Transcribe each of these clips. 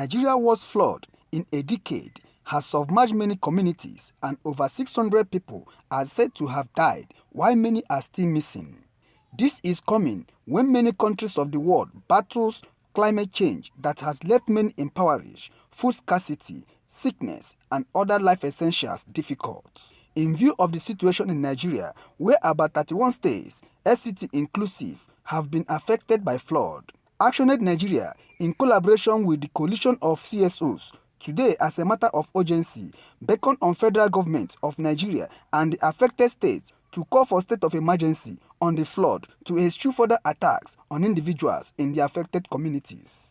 Nigeria's worst flood in a decade has submerged many communities and over 600 people are said to have died while many are still missing. This is coming when many countries of the world battles climate change that has left many impoverished, food scarcity, sickness, and other life essentials difficult. In view of the situation in Nigeria, where about 31 states, FCT inclusive, have been affected by flood, ActionAid Nigeria, in collaboration with the coalition of CSOs, today as a matter of urgency, beckon on federal government of Nigeria and the affected states to call for state of emergency on the flood to eschew further attacks on individuals in the affected communities.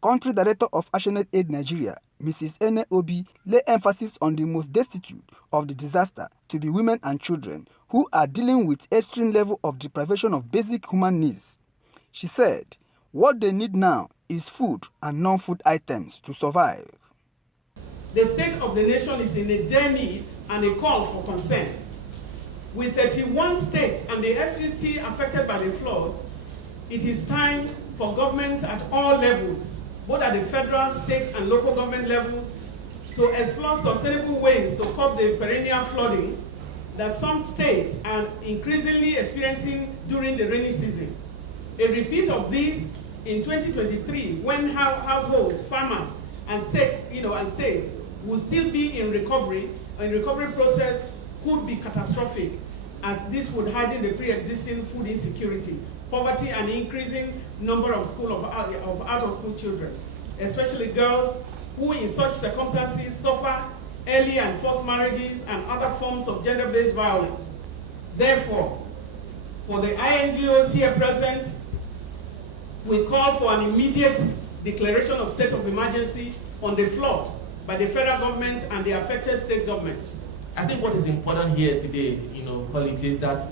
Country Director of ActionAid Nigeria, Mrs. Ene Obi, lay emphasis on the most destitute of the disaster to be women and children who are dealing with extreme level of deprivation of basic human needs. She said, what they need now is food and non-food items to survive. The state of the nation is in a dire need and a call for concern. With 31 states and the FCT affected by the flood, it is time for government at all levels, both at the federal, state, and local government levels, to explore sustainable ways to curb the perennial flooding that some states are increasingly experiencing during the rainy season. A repeat of this in 2023, when households, farmers, and states will still be in recovery process, could be catastrophic, as this would harden the pre-existing food insecurity, poverty, and increasing number of out-of-school children, especially girls who in such circumstances suffer early and forced marriages and other forms of gender-based violence. Therefore, for the INGOs here present, we call for an immediate declaration of state of emergency on the flood by the federal government and the affected state governments. I think what is important here today, colleagues, is that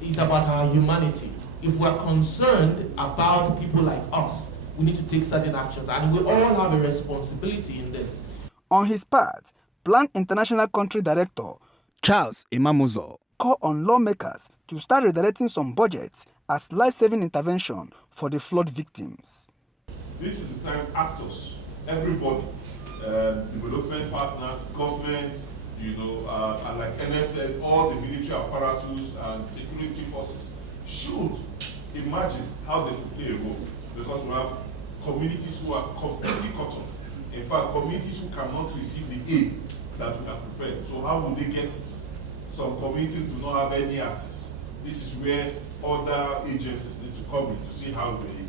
it's about our humanity. If we are concerned about people like us, we need to take certain actions, and we all have a responsibility in this. On his part, Plan International Country Director Charles Imamuzo called on lawmakers to start redirecting some budgets as life-saving intervention for the flood victims. This is the time actors, everybody, development partners, governments, and like NSF, all the military apparatus and security forces should imagine how they could play a role, because we have communities who are completely cut off. In fact, communities who cannot receive the aid that we have prepared. So how will they get it? Some communities do not have any access. This is where other agencies need to come in to see how they,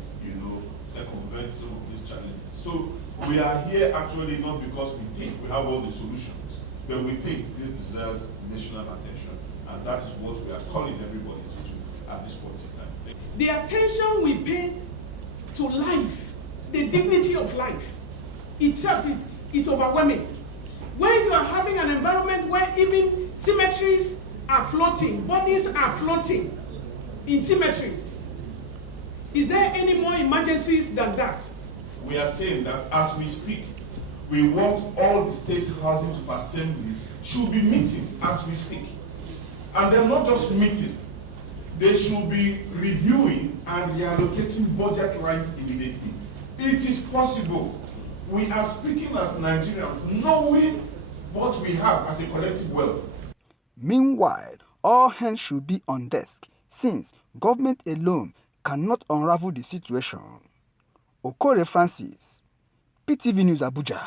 circumvent some of these challenges. So we are here actually not because we think we have all the solutions, but we think this deserves national attention, and that is what we are calling everybody to do at this point in time. The attention we pay to life, the dignity of life itself is overwhelming. When you are having an environment where even cemeteries are floating, bodies are floating in cemeteries, is there any more emergencies than that? We are saying that as we speak, we want all the state houses of assemblies should be meeting as we speak. And they're not just meeting, they should be reviewing and reallocating budget lines immediately. It is possible. We are speaking as Nigerians, knowing what we have as a collective wealth. Meanwhile, all hands should be on desk, since government alone cannot unravel the situation. Okore Francis, PTV News Abuja.